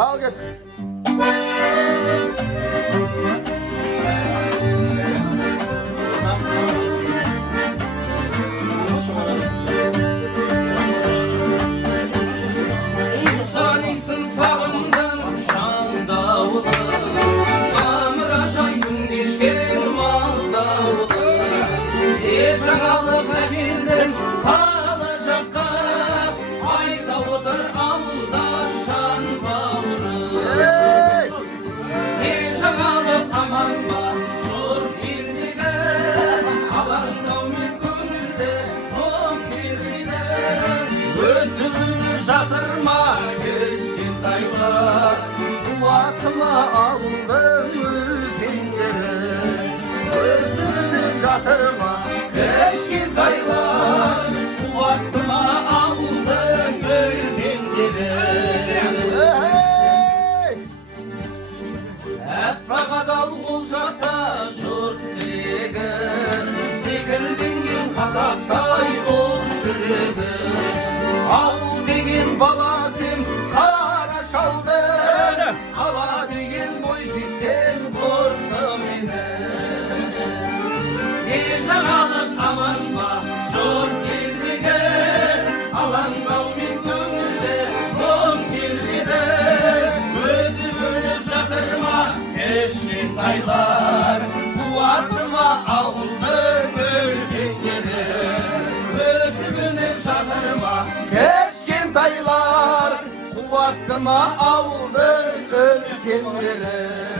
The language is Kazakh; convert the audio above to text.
Al git. Şu sanisin sağımdan şan davulu, Amir aşaydın geçken mal davulu. Жаңалыққа келдім қалашаққа, айта отыр ауылда шан бауыры. Жаңалық аман ба жұрт елдегі, алаңдаумен көңілді мұң тербейді. Өзіліп жатыр ма кішкентайлар, Қуатыма ауылдың үлкендері. Өзіліп жатыр ма кішкентайлар, қуаттыма ауылдың үлкендері. Әппақ адал ол жақта жұрт тірегін, секілденген қазақтай ол жүрегін. Ауыл деген бала сен қара шалдың, қала деген бойжеткен құрты мені. Жаңалық аман ба жұрт елдегі, алаңдаумен көңілді мұң тербеді. Өзі бөліп жатыр ма кішкентайлар, қуатыма ауылдың үлкендері. Өзі бөліп жатыр ма кішкентайлар, қуатыма ауылдың үлкендері.